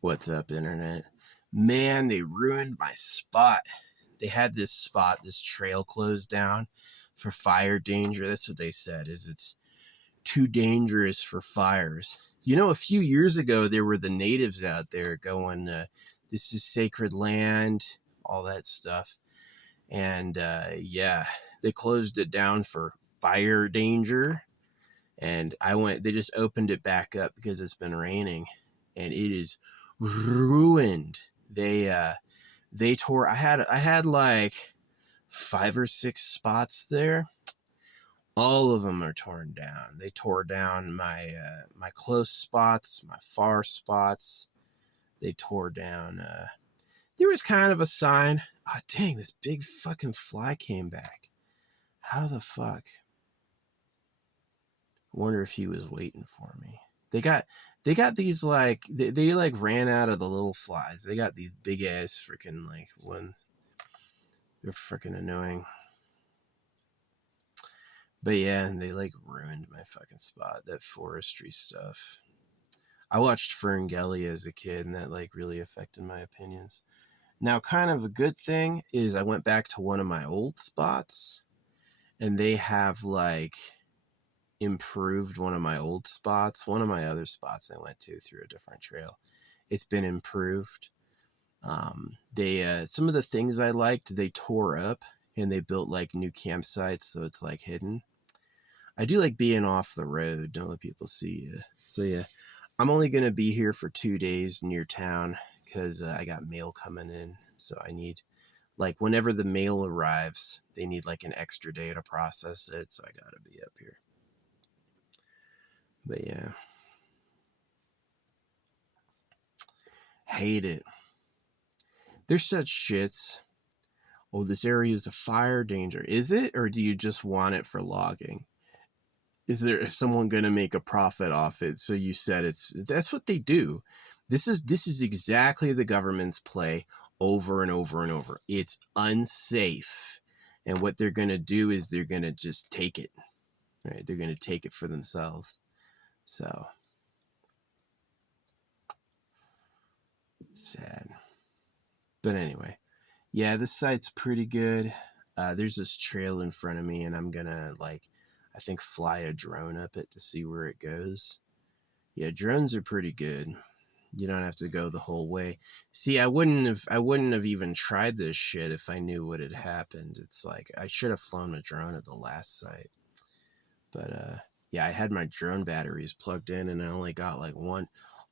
What's up, internet? Man, they ruined my spot. They had this spot, this trail closed down for fire danger. That's what they said, is it's too dangerous for fires. You know, a few years ago, there were the natives out there going, this is sacred land, all that stuff. And yeah, they closed it down for fire danger. And they just opened it back up because it's been raining, and it is ruined. They tore. I had like 5 or 6 spots there. All of them are torn down. They tore down my close spots, my far spots. They tore down. There was kind of a sign. Oh dang! This big fucking fly came back. How the fuck? I wonder if he was waiting for me. They got these like they like ran out of the little flies. They got these big ass freaking like ones. They're freaking annoying. But yeah, they like ruined my fucking spot. That forestry stuff. I watched Ferngully as a kid, and that like really affected my opinions. Now, kind of a good thing is I went back to one of my old spots, and they have like improved one of my old spots. One of my other spots I went to through a different trail, it's been improved. They some of the things I liked, they tore up, and they built like new campsites, so it's like hidden. I do like being off the road, don't let people see you. So yeah, I'm only gonna be here for 2 days near town because I got mail coming in, so I need, like, whenever the mail arrives, they need like an extra day to process it, so I gotta be up here. But yeah, hate it. There's such shits. Oh, this area is a fire danger. Is it, or do you just want it for logging? Is someone gonna make a profit off it? So you said that's what they do. This is exactly the government's play over and over and over. It's unsafe, and what they're gonna do is they're gonna just take it. Right? They're gonna take it for themselves. So sad. But anyway, yeah, this site's pretty good. There's this trail in front of me, and I'm gonna like, I think, fly a drone up it to see where it goes. Yeah, drones are pretty good. You don't have to go the whole way. See, I wouldn't have even tried this shit if I knew what had happened. It's like I should have flown a drone at the last site. But yeah, I had my drone batteries plugged in, and I only got like one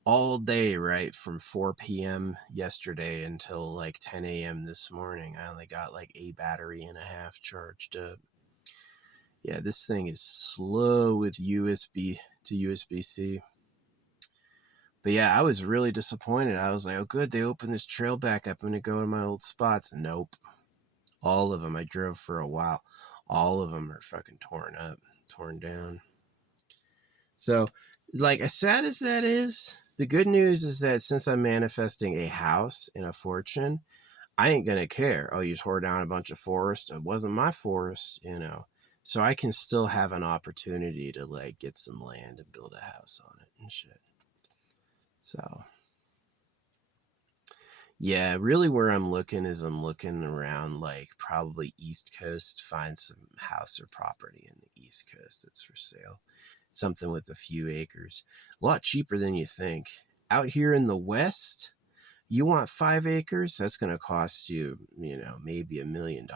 all day, right, from 4 p.m. yesterday until like 10 a.m. this morning. I only got like a battery and a half charged up. Yeah, this thing is slow with USB to USB-C. But yeah, I was really disappointed. I was like, oh good, they opened this trail back up. I'm going to go to my old spots. Nope. All of them. I drove for a while. All of them are fucking torn up, torn down. So, like, as sad as that is, the good news is that since I'm manifesting a house and a fortune, I ain't gonna care. Oh, you tore down a bunch of forest. It wasn't my forest, you know. So I can still have an opportunity to like get some land and build a house on it and shit. So yeah, really where I'm looking is I'm looking around like probably East Coast, find some house or property in the East Coast that's for sale. Something with a few acres. A lot cheaper than you think. Out here in the West, you want 5 acres? That's going to cost you, maybe $1 million.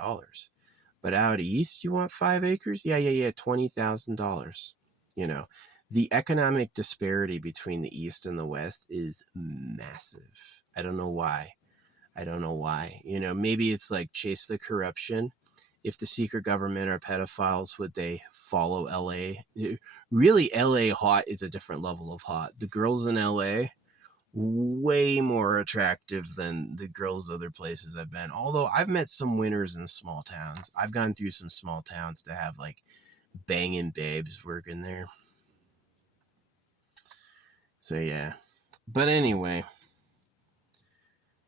But out east, you want 5 acres? Yeah, $20,000. You know, the economic disparity between the East and the West is massive. I don't know why. Maybe it's like chase the corruption. If the secret government are pedophiles, would they follow LA? Really, LA hot is a different level of hot. The girls in LA, way more attractive than the girls other places I've been. Although I've met some winners in small towns. I've gone through some small towns to have like banging babes working there. So yeah. But anyway.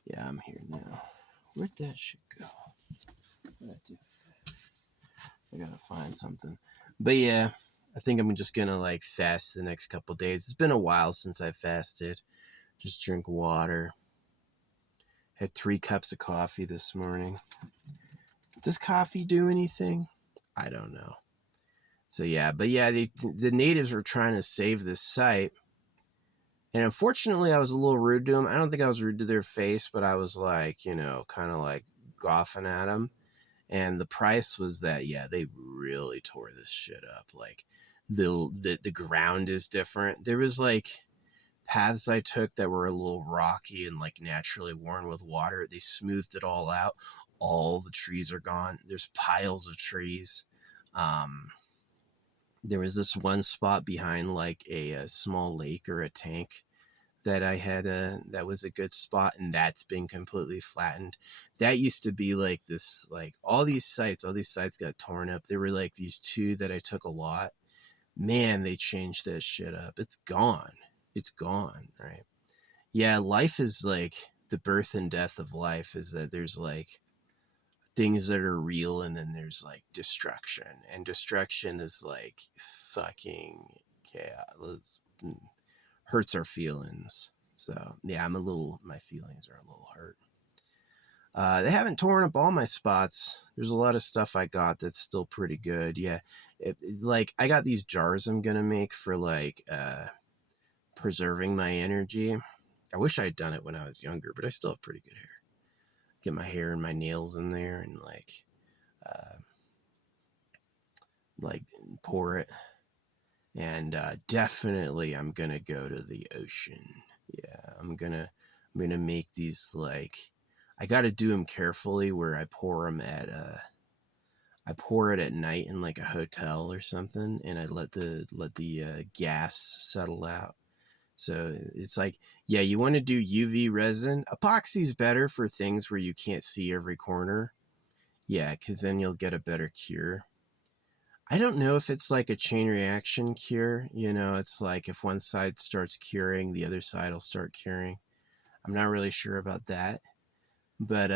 Yeah, I'm here now. Where'd that shit go? What'd I do? I gotta find something. But yeah, I think I'm just gonna like fast the next couple days. It's been a while since I fasted. Just drink water. Had 3 cups of coffee this morning. Does coffee do anything? I don't know. So yeah, but yeah, the natives were trying to save this site. And unfortunately, I was a little rude to them. I don't think I was rude to their face, but I was like, you know, kind of like goffing at them. And the price was that, yeah, they really tore this shit up. Like the ground is different. There was like paths I took that were a little rocky and like naturally worn with water. They smoothed it all out. All the trees are gone. There's piles of trees. There was this one spot behind like a small lake or a tank that I had that was a good spot, and that's been completely flattened. That used to be like this, like all these sites got torn up. There were like these 2 that I took a lot. Man, they changed that shit up. It's gone. It's gone, right? Yeah, life is like the birth and death of life is that there's like things that are real, and then there's like destruction, and destruction is like fucking chaos. Hurts our feelings. So yeah, my feelings are a little hurt. They haven't torn up all my spots. There's a lot of stuff I got that's still pretty good. Yeah, like I got these jars I'm gonna make for like preserving my energy. I wish I'd done it when I was younger, but I still have pretty good hair. Get my hair and my nails in there and uh, like pour it. And definitely I'm gonna go to the ocean. Yeah, I'm gonna make these like, I gotta do them carefully where I pour them at I pour it at night in like a hotel or something, and I let the gas settle out. So it's like, yeah, you want to do UV resin. Epoxy's better for things where you can't see every corner. Yeah, because then you'll get a better cure. I don't know if it's like a chain reaction cure. You know, it's like if one side starts curing, the other side will start curing. I'm not really sure about that. But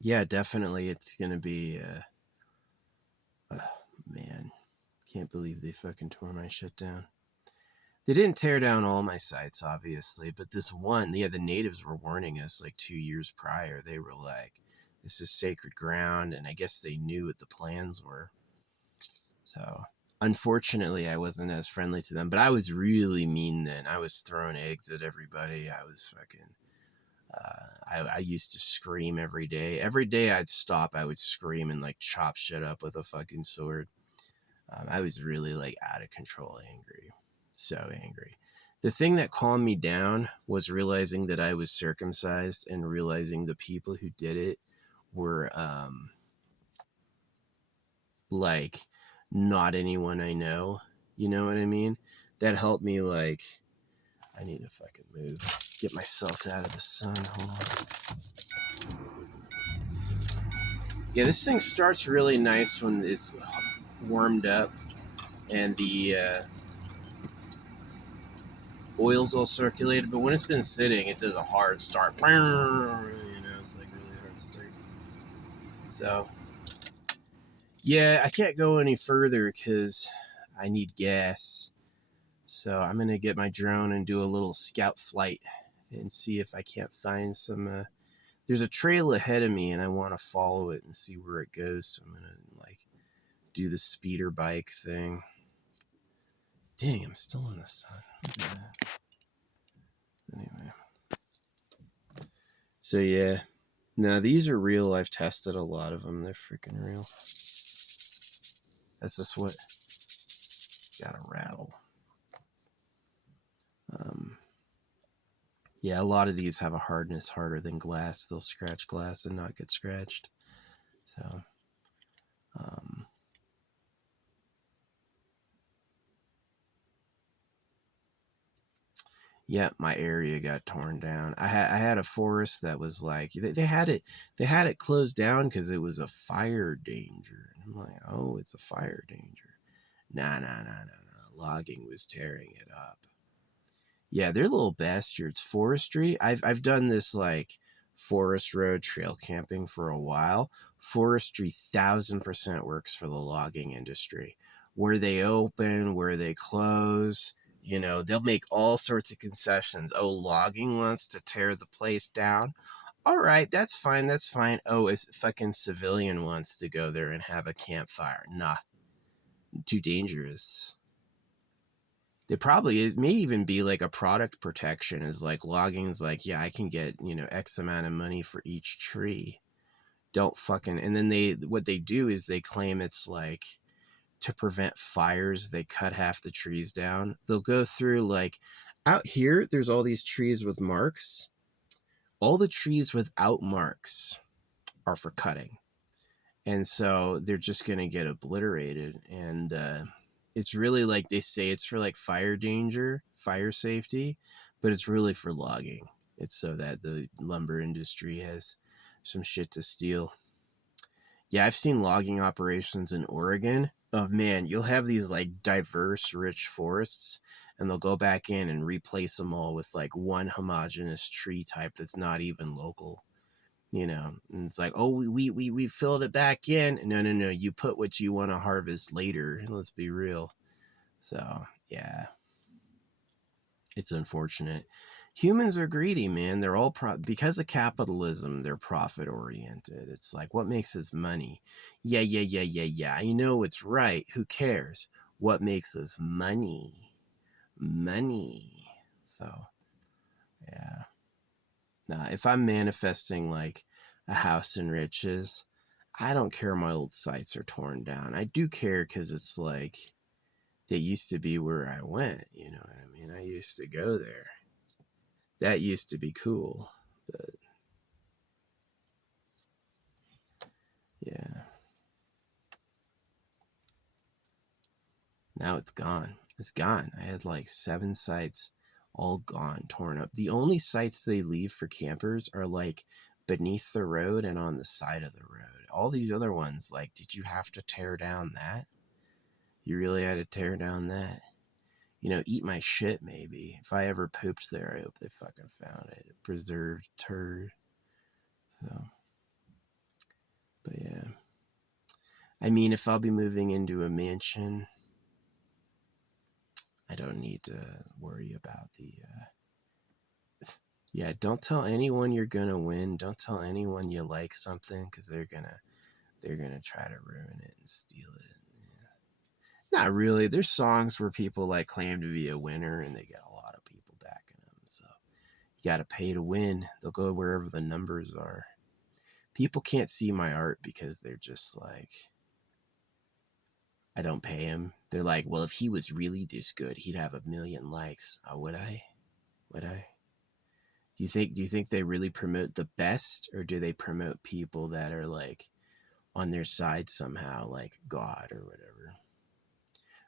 yeah, definitely it's going to be man, can't believe they fucking tore my shit down. They didn't tear down all my sites, obviously, but this one, yeah, the natives were warning us like 2 years prior. They were like, this is sacred ground, and I guess they knew what the plans were. So, unfortunately, I wasn't as friendly to them, but I was really mean then. I was throwing eggs at everybody. I was fucking, I used to scream every day. Every day I'd stop, I would scream and like chop shit up with a fucking sword. I was really like out of control angry. So angry. The thing that calmed me down was realizing that I was circumcised and realizing the people who did it were like not anyone I know. You know what I mean? That helped me. Like, I need to fucking move. Get myself out of the sun. Hold on. Yeah, this thing starts really nice when it's warmed up and the oil's all circulated, but when it's been sitting, it does a hard start. You know, it's like really hard start. So, yeah, I can't go any further because I need gas. So I'm going to get my drone and do a little scout flight and see if I can't find some... there's a trail ahead of me and I want to follow it and see where it goes. So I'm going to like do the speeder bike thing. Dang, I'm still in the sun. Anyway. So yeah. No, these are real. I've tested a lot of them. They're freaking real. That's just what... Gotta rattle. Yeah, a lot of these have a hardness harder than glass. They'll scratch glass and not get scratched. So, yeah, my area got torn down. I had a forest that was like, they had it closed down because it was a fire danger. And I'm like, oh, it's a fire danger. Nah. Logging was tearing it up. Yeah, they're little bastards. Forestry. I've done this like forest road trail camping for a while. Forestry 1000% works for the logging industry. Where they open, where they close, You know, they'll make all sorts of concessions. Oh, logging wants to tear the place down. All right, that's fine. That's fine. Oh, a fucking civilian wants to go there and have a campfire. Nah, too dangerous. It probably is, may even be like a product protection, is like logging is like, yeah, I can get, X amount of money for each tree. Don't fucking, and then what they do is they claim it's like to prevent fires, they cut half the trees down. They'll go through, like, out here, there's all these trees with marks. All the trees without marks are for cutting. And so they're just going to get obliterated. And it's really like they say it's for like fire danger, fire safety, but it's really for logging. It's so that the lumber industry has some shit to steal. Yeah, I've seen logging operations in Oregon. Oh man, you'll have these like diverse, rich forests, and they'll go back in and replace them all with like one homogeneous tree type that's not even local. And it's like, oh, we filled it back in. No, you put what you want to harvest later. Let's be real. So yeah, it's unfortunate. Humans are greedy, man. They're all because of capitalism. They're profit oriented. It's like, what makes us money? Yeah. I know it's right. Who cares? What makes us money? Money. So yeah. Now, if I'm manifesting like a house in riches, I don't care my old sites are torn down. I do care because it's like they used to be where I went. You know what I mean? I used to go there. That used to be cool. But yeah, now it's gone. It's gone. I had like 7 sites all gone, torn up. The only sites they leave for campers are like beneath the road and on the side of the road. All these other ones, like, did you have to tear down that? You really had to tear down that? Eat my shit maybe. If I ever pooped there, I hope they fucking found it. Preserved turd. So, but yeah. I mean, if I'll be moving into a mansion, I don't need to worry about the, yeah, don't tell anyone you're gonna win. Don't tell anyone you like something, because they're gonna try to ruin it and steal it. Yeah. Not really. There's songs where people like claim to be a winner and they get a lot of people backing them. So you gotta pay to win. They'll go wherever the numbers are. People can't see my art because they're just like, I don't pay him. They're like, well, if he was really this good, he'd have 1,000,000 likes. Would I? Would I? Do you think they really promote the best, or do they promote people that are like on their side somehow, like God or whatever?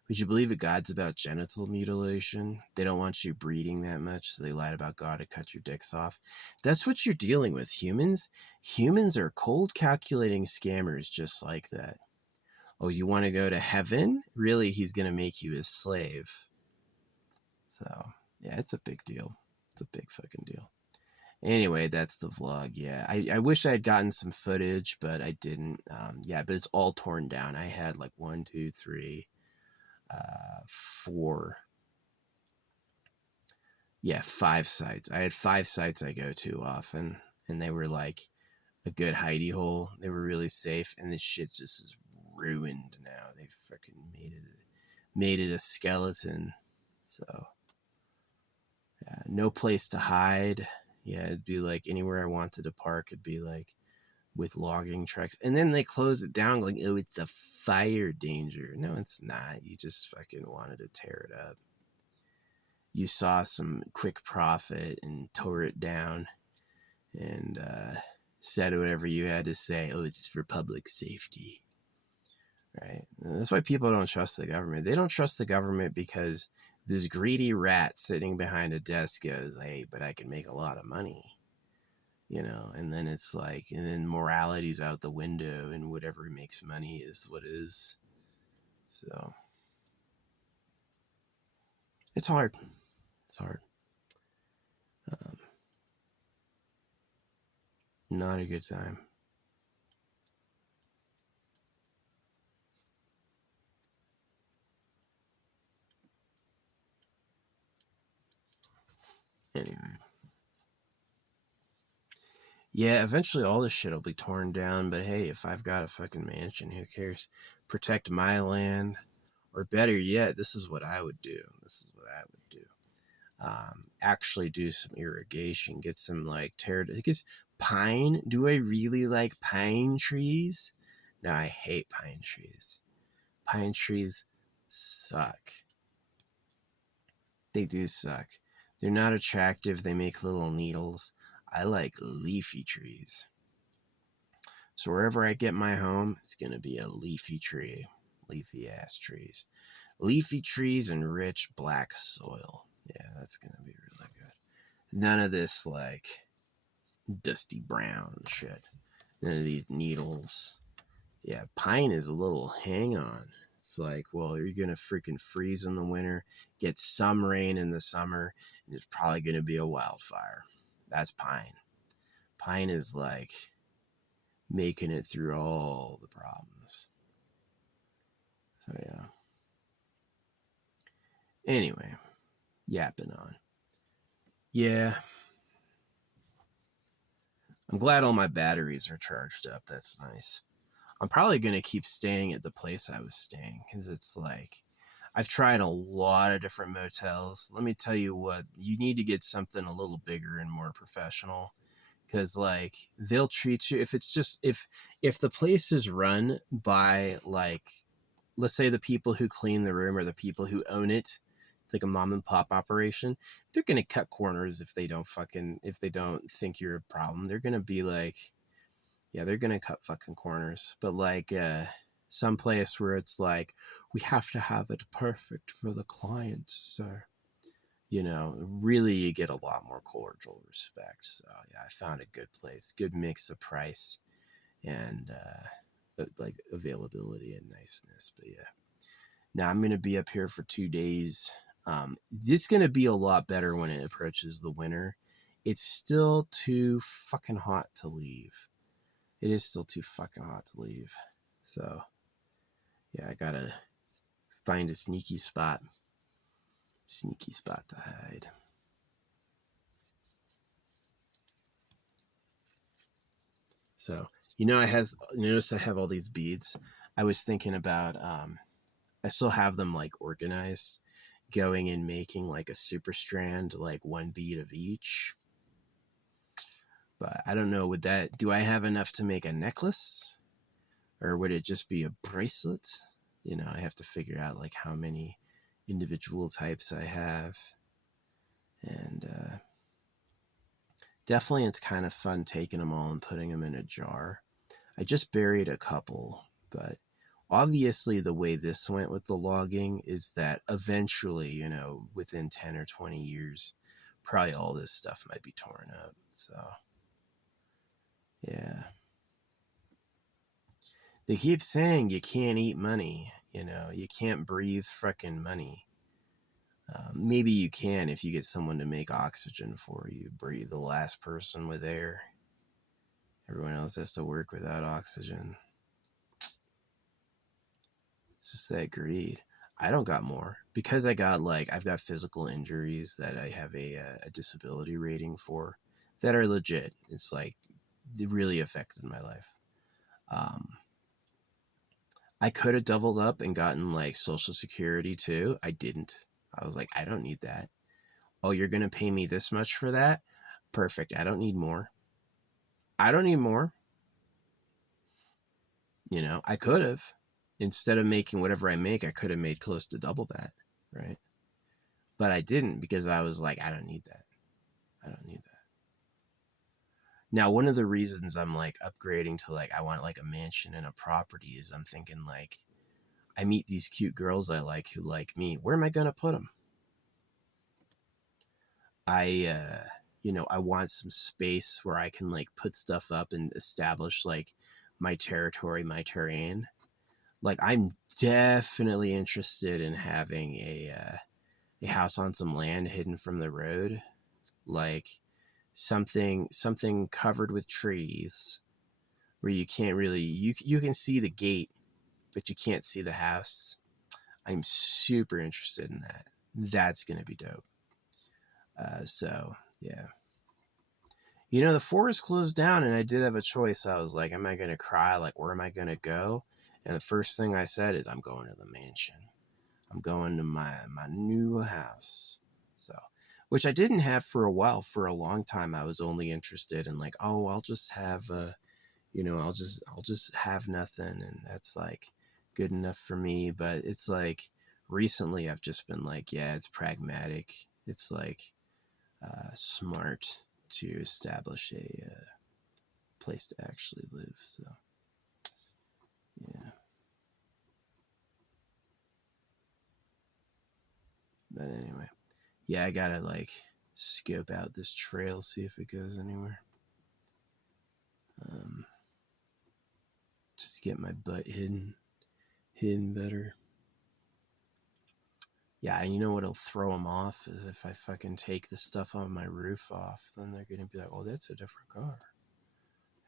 Would you believe that God's about genital mutilation? They don't want you breeding that much, so they lied about God to cut your dicks off. That's what you're dealing with. Humans are cold calculating scammers just like that. Oh, you want to go to heaven? Really, he's going to make you his slave. So, yeah, it's a big deal. It's a big fucking deal. Anyway, that's the vlog. Yeah, I wish I had gotten some footage, but I didn't. Yeah, but it's all torn down. I had like 1, 2, 3, 4. Yeah, 5 sites. I had 5 sites I go to often, and they were like a good hidey hole. They were really safe, and this shit just is ruined now. They freaking made it a skeleton. So yeah, no place to hide. Yeah, it'd be like anywhere I wanted to park, it'd be like with logging trucks. And then they close it down like, oh, it's a fire danger. No, it's not. You just fucking wanted to tear it up. You saw some quick profit and tore it down and said whatever you had to say. Oh, it's for public safety. Right? And that's why people don't trust the government. They don't trust the government because this greedy rat sitting behind a desk goes, hey, but I can make a lot of money. And then it's like, and then morality's out the window, and whatever makes money is what is. So it's hard. It's hard. Not a good time. Yeah, eventually all this shit will be torn down, but hey, if I've got a fucking mansion, who cares? Protect my land, or better yet, this is what I would do. This is what I would do. Actually do some irrigation, get some like because pine, do I really like pine trees? No, I hate pine trees. Pine trees suck. They do suck. They're not attractive. They make little needles. I like leafy trees. So wherever I get my home, it's going to be a leafy tree. Leafy ass trees. Leafy trees and rich black soil. Yeah, that's going to be really good. None of this like dusty brown shit. None of these needles. Yeah, pine is a little hang on. It's like, well, you're going to freaking freeze in the winter, get some rain in the summer, and there's probably going to be a wildfire. That's pine. Pine is like making it through all the problems. So, yeah. Anyway, yapping on. Yeah, I'm glad all my batteries are charged up. That's nice. I'm probably going to keep staying at the place I was staying because it's like, I've tried a lot of different motels. Let me tell you what, you need to get something a little bigger and more professional because like they'll treat you if the place is run by like, let's say the people who clean the room or the people who own it, it's like a mom and pop operation, they're going to cut corners if they don't think you're a problem. They're going to be like, yeah, they're gonna cut fucking corners. But like some place where it's like, we have to have it perfect for the client, sir. You know, really you get a lot more cordial respect. So yeah, I found a good place, good mix of price and like availability and niceness. But yeah. Now I'm gonna be up here for 2 days. This is gonna be a lot better when it approaches the winter. It's still too fucking hot to leave. It is still too fucking hot to leave. So, yeah, I gotta find a sneaky spot. Sneaky spot to hide. So, notice I have all these beads. I was thinking about, I still have them like organized, going and making like a super strand, like one bead of each. But I don't know, do I have enough to make a necklace? Or would it just be a bracelet? You know, I have to figure out like how many individual types I have. And definitely it's kind of fun taking them all and putting them in a jar. I just buried a couple, but obviously the way this went with the logging is that eventually, within 10 or 20 years, probably all this stuff might be torn up. So, yeah. They keep saying you can't eat money, you can't breathe frickin' money. Maybe you can if you get someone to make oxygen for you, breathe the last person with air. Everyone else has to work without oxygen. It's just that greed. I don't got more because I've got physical injuries that I have a disability rating for that are legit. It's like it really affected my life. I could have doubled up and gotten like Social Security too. I didn't. I was like, I don't need that. Oh, you're gonna pay me this much for that? Perfect. I don't need more. I don't need more. I could have. Instead of making whatever I make, I could have made close to double that, right? But I didn't because I was like, I don't need that. I don't need that. Now, one of the reasons I'm like upgrading to like, I want like a mansion and a property is I'm thinking like, I meet these cute girls I like who like me. Where am I going to put them? I want some space where I can like put stuff up and establish like my territory, my terrain. Like I'm definitely interested in having a house on some land hidden from the road, like something covered with trees where you can't really you can see the gate, but you can't see the house. I'm super interested in that. That's gonna be dope. So yeah, You know, the forest closed down, and I did have a choice. I was like, am I going to cry? Like, where am I going to go? And the first thing I said is, I'm going to the mansion. I'm going to my new house. So, which I didn't have for a while. For a long time, I was only interested in like, oh, I'll just have I'll just have nothing, and that's like good enough for me. But it's like recently I've just been like, yeah, it's pragmatic. It's like smart to establish a place to actually live. So yeah, but anyway, yeah, I gotta like scope out this trail, see if it goes anywhere. Um, just to get my butt hidden better. Yeah, and you know what'll throw them off is if I fucking take the stuff on my roof off, then they're gonna be like, "Oh, that's a different car.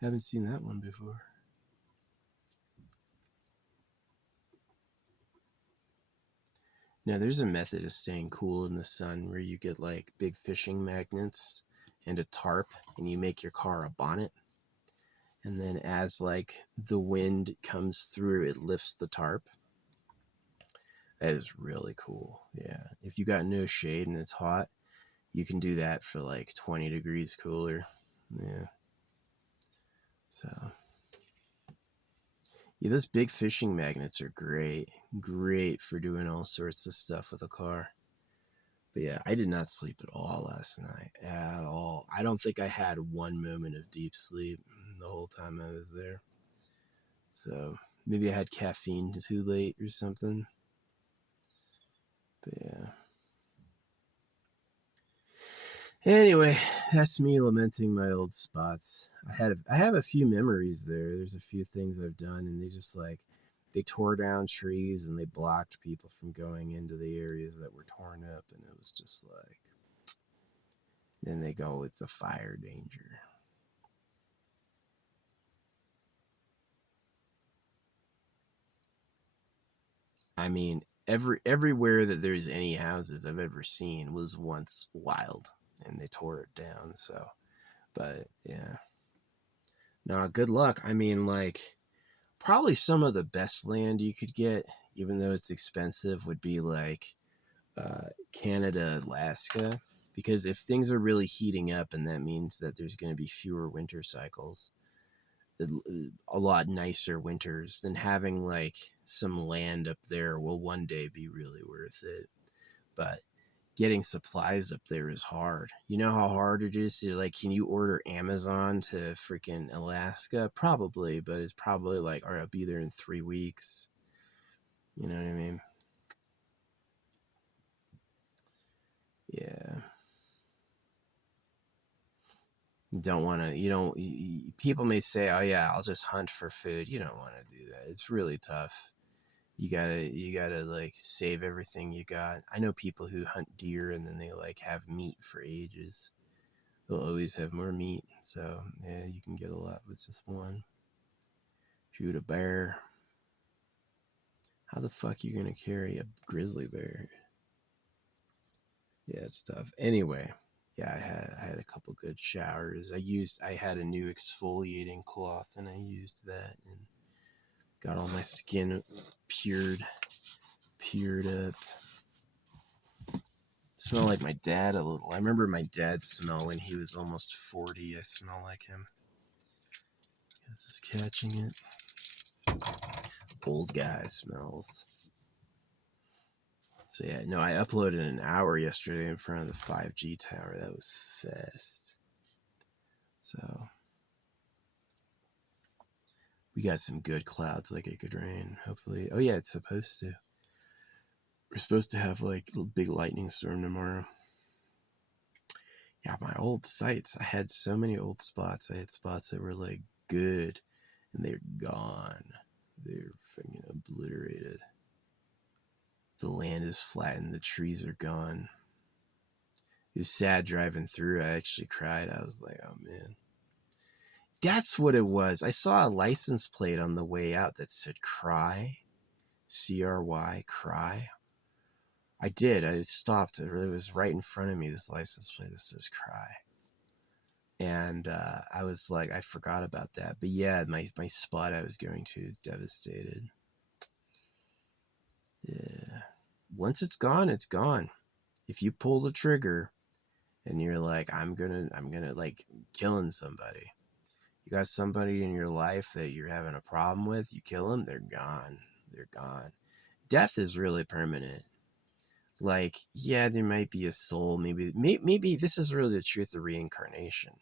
Haven't seen that one before." Now, there's a method of staying cool in the sun where you get like big fishing magnets and a tarp, and you make your car a bonnet, and then as like the wind comes through, it lifts the tarp. That is really cool. Yeah, if you got no shade and it's hot, you can do that for like 20 degrees cooler. Yeah. So yeah, those big fishing magnets are great for doing all sorts of stuff with a car. But yeah, I did not sleep at all last night, at all. I don't think I had one moment of deep sleep the whole time I was there. So maybe I had caffeine too late or something. But yeah. Anyway, that's me lamenting my old spots. I have a few memories there. There's a few things I've done, and they tore down trees and they blocked people from going into the areas that were torn up, and it was just like, then they go, it's a fire danger. I mean, everywhere that there's any houses I've ever seen was once wild, and they tore it down. So, but yeah, no, good luck. I mean, like, probably some of the best land you could get, even though it's expensive, would be like Canada, Alaska, because if things are really heating up, and that means that there's going to be fewer winter cycles, a lot nicer winters, then having like some land up there will one day be really worth it. But getting supplies up there is hard. You know how hard it is to like, can you order Amazon to freaking Alaska? Probably, but it's probably like, all right, I'll be there in 3 weeks. You know what I mean? Yeah. You don't want to, you don't, people may say, oh yeah, I'll just hunt for food. You don't want to do that. It's really tough. You gotta like save everything you got. I know people who hunt deer and then they like have meat for ages. They'll always have more meat. So yeah, you can get a lot with just one. Shoot a bear. How the fuck you gonna carry a grizzly bear? Yeah, it's tough. Anyway, yeah, I had a couple good showers. I had a new exfoliating cloth and I used that and got all my skin peeled up. Smell like my dad a little. I remember my dad's smell when he was almost 40. I smell like him. This is catching it. Old guy smells. So yeah, no, I uploaded an hour yesterday in front of the 5G tower. That was fast. So we got some good clouds, like it could rain. Hopefully. Oh yeah, it's supposed to. We're supposed to have like a big lightning storm tomorrow. Yeah, my old sites. I had so many old spots. I had spots that were like good, and they're gone. They're freaking obliterated. The land is flattened. The trees are gone. It was sad driving through. I actually cried. I was like, oh man. That's what it was. I saw a license plate on the way out that said Cry. C-R-Y, Cry. I did. I stopped. It was right in front of me, this license plate that says Cry. And I was like, I forgot about that. But yeah, my spot I was going to is devastated. Yeah. Once it's gone, it's gone. If you pull the trigger and you're like, I'm gonna like killing somebody. You got somebody in your life that you're having a problem with, you kill them, they're gone. They're gone. Death is really permanent. Like, yeah, there might be a soul. Maybe this is really the truth of reincarnation,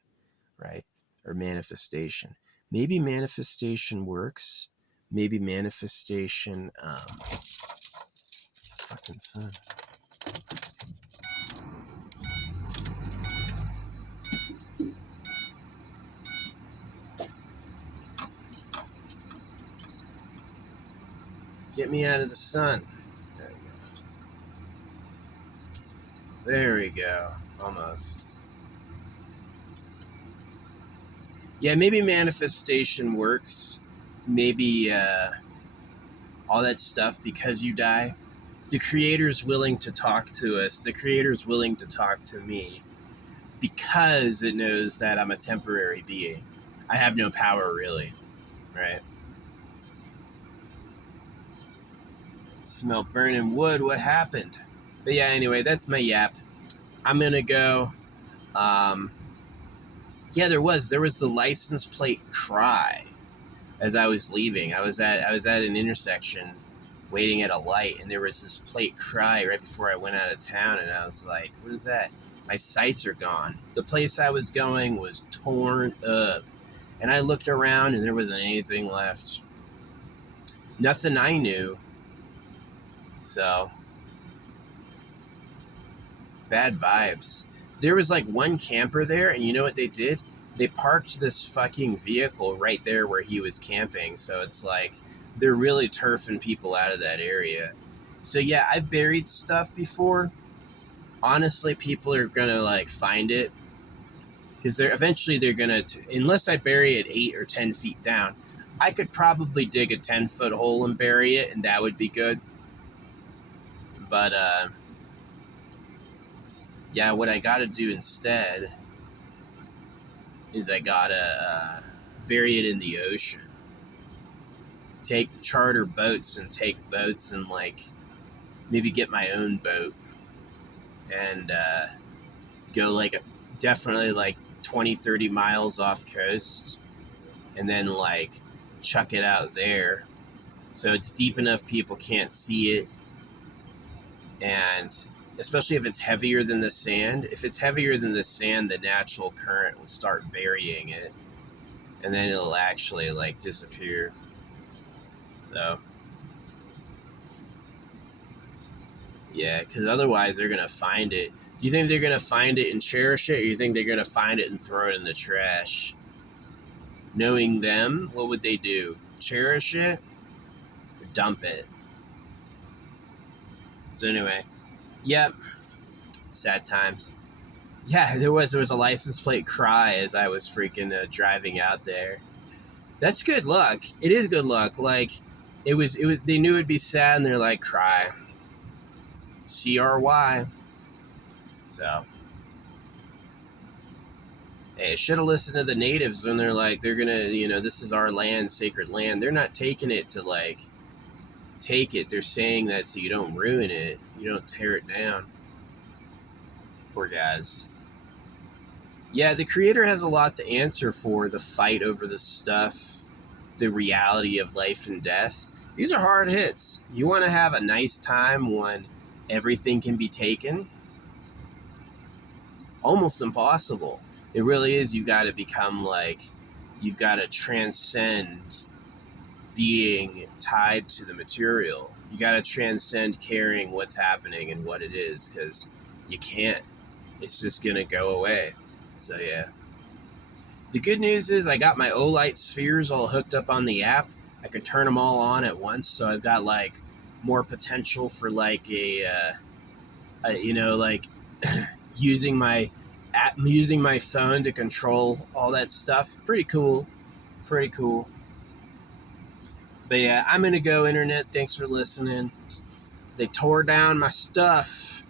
right? Or manifestation. Maybe manifestation works. Maybe manifestation, fucking sun. Get me out of the sun. There we go. There we go. Almost. Yeah, maybe manifestation works. Maybe all that stuff because you die. The creator's willing to talk to us. The creator's willing to talk to me because it knows that I'm a temporary being. I have no power really, right? Smell burning wood. What happened? But yeah, anyway, that's my yap. I'm gonna go. Um, yeah, there was the license plate cry as I was leaving. I was at an intersection waiting at a light, and there was this plate cry right before I went out of town, and I was like, what is that? My sights are gone. The place I was going was torn up, and I looked around and there wasn't anything left. Nothing I knew. So bad vibes. There was like one camper there, and you know what they did? They parked this fucking vehicle right there where he was camping. So it's like they're really turfing people out of that area. So yeah, I've buried stuff before. Honestly, people are gonna like find it because they're gonna unless I bury it 8 or 10 feet down. I could probably dig a 10-foot hole and bury it, and that would be good. But yeah, what I gotta do instead is I gotta bury it in the ocean. Take charter boats and take boats and like maybe get my own boat and go like definitely like 20, 30 miles off coast and then like chuck it out there so it's deep enough people can't see it, and especially if it's heavier than the sand. If it's heavier than the sand, the natural current will start burying it and then it'll actually like disappear. So yeah, because otherwise they're gonna find it. Do you think they're gonna find it and cherish it, or you think they're gonna find it and throw it in the trash? Knowing them, what would they do? Cherish it or dump it? So anyway, yep, sad times. Yeah, there was a license plate cry as I was freaking driving out there. That's good luck. It is good luck. Like it was. They knew it'd be sad, and they're like, cry. CRY. So hey, should have listened to the natives when they're gonna, this is our land, sacred land. They're not taking it to like take it. They're saying that so you don't ruin it, you don't tear it down. Poor guys. Yeah, the creator has a lot to answer for. The fight over the stuff, the reality of life and death. These are hard hits. You want to have a nice time when everything can be taken? Almost impossible. It really is. You've got to transcend being tied to the material. You got to transcend caring what's happening and what it is, because you can't. It's just going to go away. So yeah. The good news is I got my Olight spheres all hooked up on the app. I can turn them all on at once, so I've got like more potential for like like using my phone to control all that stuff. Pretty cool. But yeah, I'm gonna go, internet. Thanks for listening. They tore down my stuff.